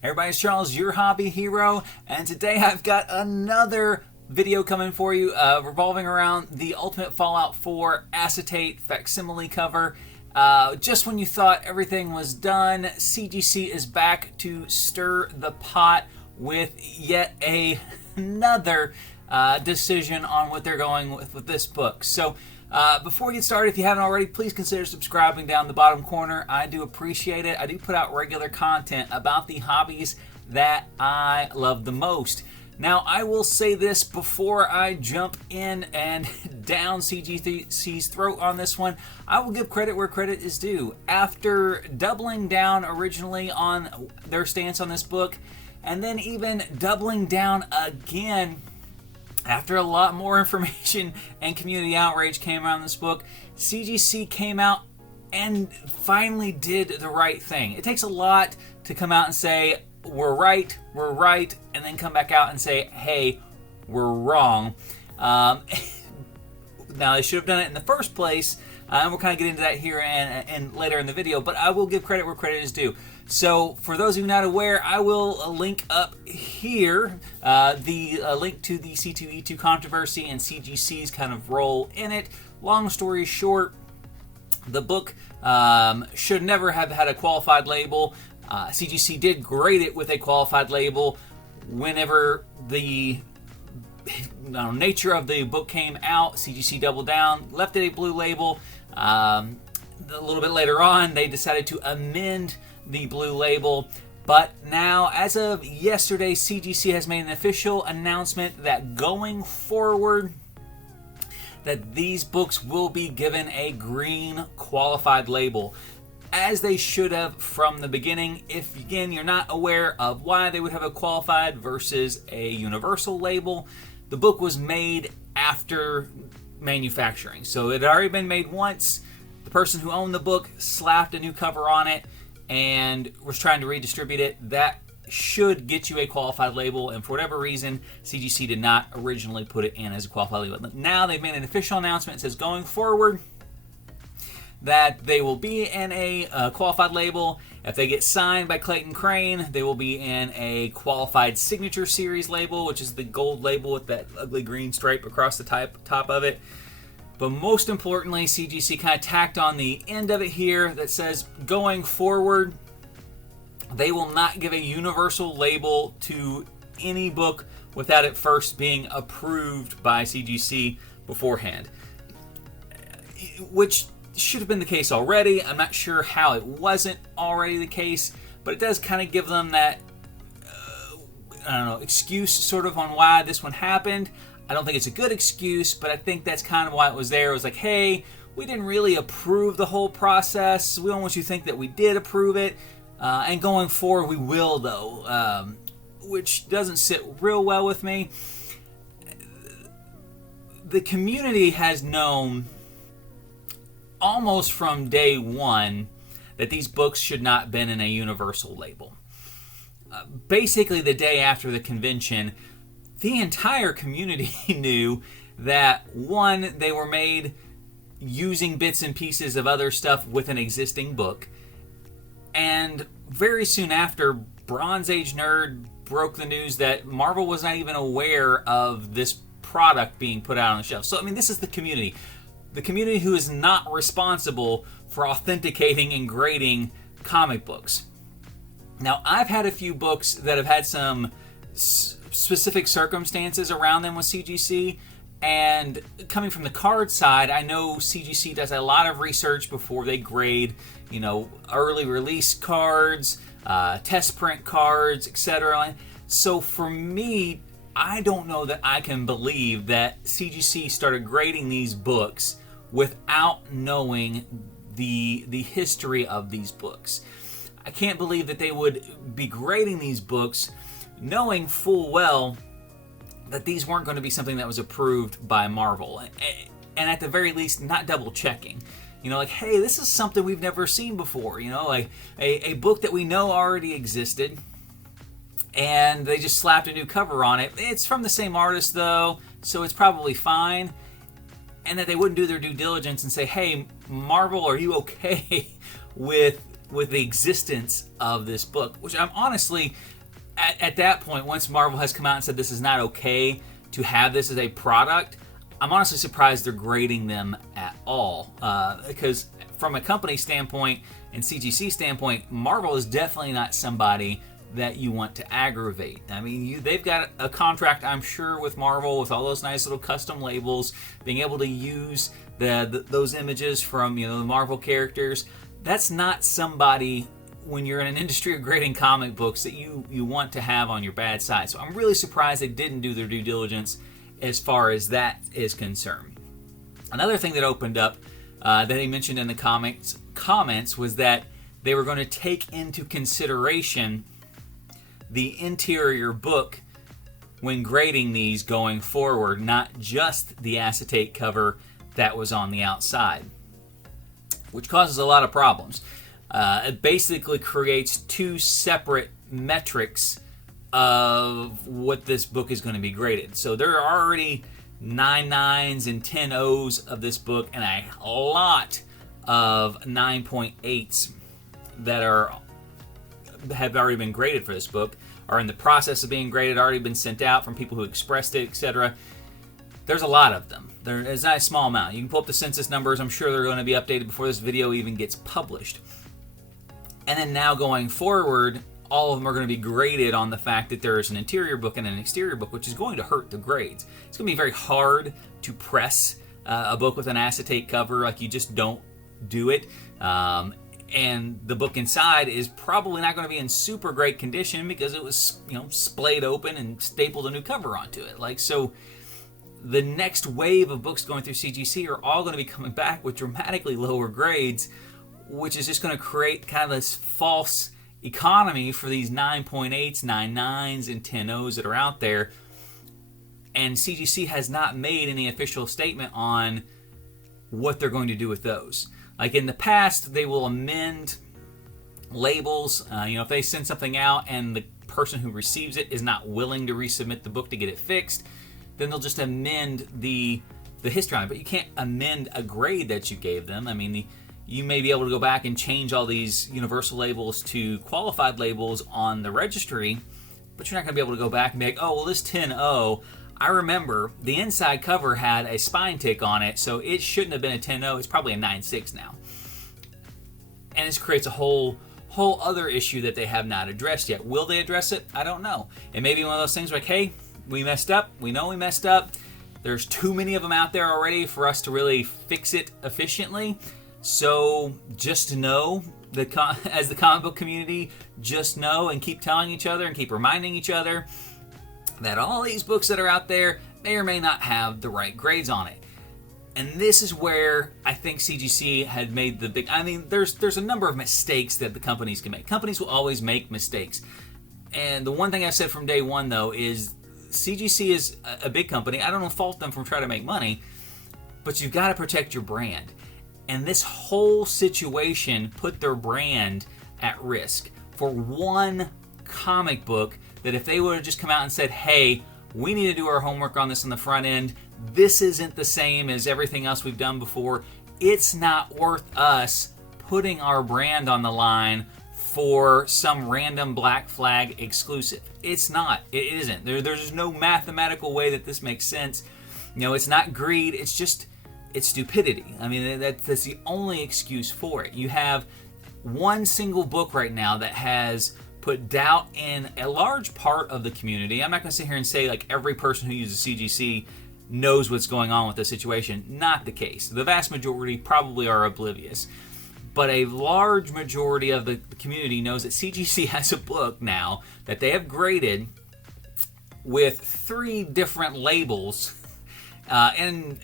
Everybody, it's Charles, your hobby hero, and today I've got another video coming for you revolving around the Ultimate Fallout 4 Acetate Facsimile cover. Just when you thought everything was done, CGC is back to stir the pot with yet another decision on what they're going with this book. So before we get started, if you haven't already, please consider subscribing down the bottom corner. I do appreciate it. I do put out regular content about the hobbies that I love the most. Now, I will say this before I jump in and down CGC's throat on this one. I will give credit where credit is due. After doubling down originally on their stance on this book, and then even doubling down again after a lot more information and community outrage came around this book, CGC came out and finally did the right thing. It takes a lot to come out and say, we're right, and then come back out and say, hey, we're wrong. Now, they should have done it in the first place, and we'll kind of get into that here and later in the video, but I will give credit where credit is due. So, for those of you not aware, I will link up here the link to the C2E2 controversy and CGC's kind of role in it. Long story short, the book should never have had a qualified label. CGC did grade it with a qualified label. Whenever the nature of the book came out, CGC doubled down, left it a blue label. A little bit later on, they decided to amend the blue label. But now, as of yesterday, CGC has made an official announcement that going forward, that these books will be given a green qualified label, as they should have from the beginning. If, again, you're not aware of why they would have a qualified versus a universal label, the book was made after manufacturing. So it had already been made once. The person who owned the book slapped a new cover on it and was trying to redistribute it. That should get you a qualified label, and for whatever reason, CGC did not originally put it in as a qualified label. Now they've made an official announcement that says going forward that they will be in a qualified label. If they get signed by Clayton Crane, they will be in a qualified signature series label, which is the gold label with that ugly green stripe across the top of it. But most importantly, CGC kind of tacked on the end of it here that says going forward, they will not give a universal label to any book without it first being approved by CGC beforehand, which should have been the case already. I'm not sure how it wasn't already the case, but it does kind of give them that, excuse sort of on why this one happened. I don't think it's a good excuse, but I think that's kind of why it was there. It was like, hey, we didn't really approve the whole process. We don't want you to think that we did approve it. And going forward, we will, though, which doesn't sit real well with me. The community has known almost from day one that these books should not have been in a universal label. Basically, the day after the convention, the entire community knew that, one, they were made using bits and pieces of other stuff with an existing book, and very soon after, Bronze Age Nerd broke the news that Marvel was not even aware of this product being put out on the shelf. So, I mean, this is the community. The community who is not responsible for authenticating and grading comic books. Now, I've had a few books that have had some specific circumstances around them with CGC, and coming from the card side, I know CGC does a lot of research before they grade, early release cards, test print cards, etc. So for me, I don't know that I can believe that CGC started grading these books without knowing the history of these books. I can't believe that they would be grading these books knowing full well that these weren't going to be something that was approved by Marvel. And at the very least, not double checking. Hey, this is something we've never seen before. A book that we know already existed, and they just slapped a new cover on it. It's from the same artist, though, so it's probably fine. And that they wouldn't do their due diligence and say, hey, Marvel, are you okay with with the existence of this book, which I'm honestly, at that point, once Marvel has come out and said this is not okay to have this as a product, I'm honestly surprised they're grading them at all. Because from a company standpoint and CGC standpoint, Marvel is definitely not somebody that you want to aggravate. I mean, they've got a contract, I'm sure, with Marvel, with all those nice little custom labels, being able to use those images from the Marvel characters. That's not somebody, when you're in an industry of grading comic books, that you want to have on your bad side. So I'm really surprised they didn't do their due diligence as far as that is concerned. Another thing that opened up that he mentioned in the comments was that they were going to take into consideration the interior book when grading these going forward, not just the acetate cover that was on the outside, which causes a lot of problems. It basically creates two separate metrics of what this book is going to be graded. So there are already 9 9s and 10 O's of this book, and a lot of 9.8s that have already been graded for this book, are in the process of being graded, already been sent out from people who expressed it, etc. There's a lot of them. There's not a small amount. You can pull up the census numbers. I'm sure they're going to be updated before this video even gets published. And then now going forward, all of them are going to be graded on the fact that there is an interior book and an exterior book, which is going to hurt the grades. It's going to be very hard to press a book with an acetate cover. Like, you just don't do it. And the book inside is probably not going to be in super great condition because it was, splayed open and stapled a new cover onto it. So the next wave of books going through CGC are all going to be coming back with dramatically lower grades, which is just going to create kind of this false economy for these 9.8s, 9 9s, and 10 O's that are out there. And CGC has not made any official statement on what they're going to do with those. Like in the past, they will amend labels. If they send something out and the person who receives it is not willing to resubmit the book to get it fixed, then they'll just amend the history on it. But you can't amend a grade that you gave them. I mean, you may be able to go back and change all these universal labels to qualified labels on the registry, but you're not going to be able to go back and be like, oh, well, this 10-0, I remember the inside cover had a spine tick on it, so it shouldn't have been a 10-0. It's probably a 9.6 now. And this creates a whole other issue that they have not addressed yet. Will they address it? I don't know. It may be one of those things like, hey, we messed up. We know we messed up. There's too many of them out there already for us to really fix it efficiently. So just know, as the comic book community, just know and keep telling each other and keep reminding each other that all these books that are out there may or may not have the right grades on it. And this is where I think CGC had made the big... I mean, there's a number of mistakes that the companies can make. Companies will always make mistakes. And the one thing I've said from day one, though, is CGC is a big company. I don't fault them for trying to make money, but you've got to protect your brand. And this whole situation put their brand at risk for one comic book that if they would have just come out and said, hey, we need to do our homework on this on the front end. This isn't the same as everything else we've done before. It's not worth us putting our brand on the line for some random Black Flag exclusive. It's not. It isn't. There's no mathematical way that this makes sense. It's not greed. It's stupidity. I mean, that's the only excuse for it. You have one single book right now that has put doubt in a large part of the community. I'm not going to sit here and say like every person who uses CGC knows what's going on with the situation. Not the case. The vast majority probably are oblivious. But a large majority of the community knows that CGC has a book now that they have graded with 3 different labels. In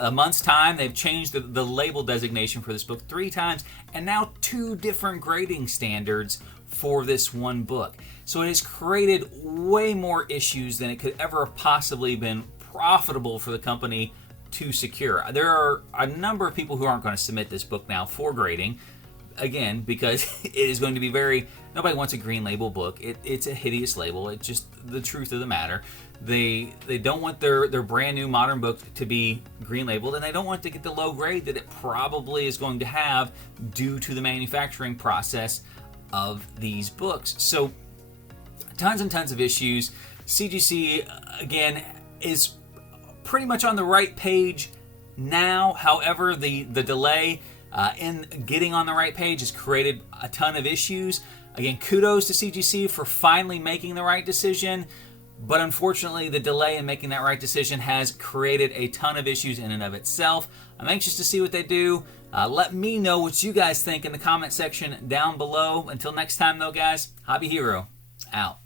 a month's time, they've changed the label designation for this book 3 times, and now 2 different grading standards for this one book. So it has created way more issues than it could ever have possibly been profitable for the company to secure. There are a number of people who aren't going to submit this book now for grading. again, because it is going to be very, nobody wants a green label book. It's a hideous label. It's just the truth of the matter. They don't want their brand new modern book to be green labeled, and they don't want to get the low grade that it probably is going to have due to the manufacturing process of these books. So tons and tons of issues. CGC, again, is pretty much on the right page now. However, the delay in getting on the right page has created a ton of issues. Again, kudos to CGC for finally making the right decision, but unfortunately the delay in making that right decision has created a ton of issues in and of itself. I'm anxious to see what they do. Let me know what you guys think in the comment section down below. Until next time though, guys, Hobby Hero out.